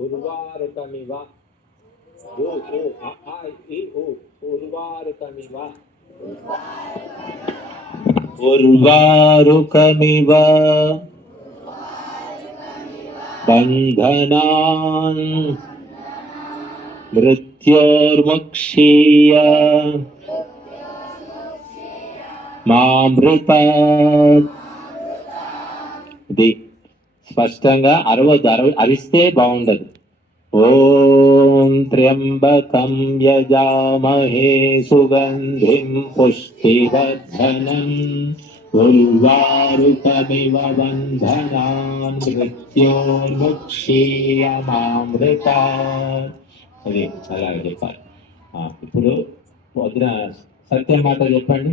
उर्वारकमिव। ओ ओ आ आ ए ओ उर्वारकमिव। उर्वारुकमिव। बन्धनान् मृत्योर्मुक्षीय। मामृतात्। दि స్పష్టంగా అరవద్దు అరవ అరిస్తే బాగుండదు. ఓం త్ర్యంబకం యజామహే సుగంధిం పుష్టివర్ధనం. ఉర్వారుకమివ బంధనాన్ మృత్యోర్ముక్షీయమామృత అది అలాగే చెప్పాలి. ఇప్పుడు వదిన సత్యమాత చెప్పండి.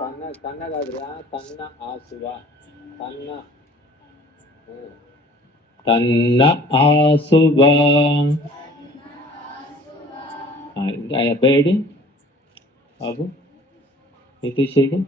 ತನ್ನ ತನ್ನಗಾದ್ರೆ ತನ್ನ ಆಸುವ ತನ್ನ ತನ್ನ ಆಸುವ ಬೇಡಿ ಹಾಗೂ ನಿತೀಶ್ ಹೇಗೆ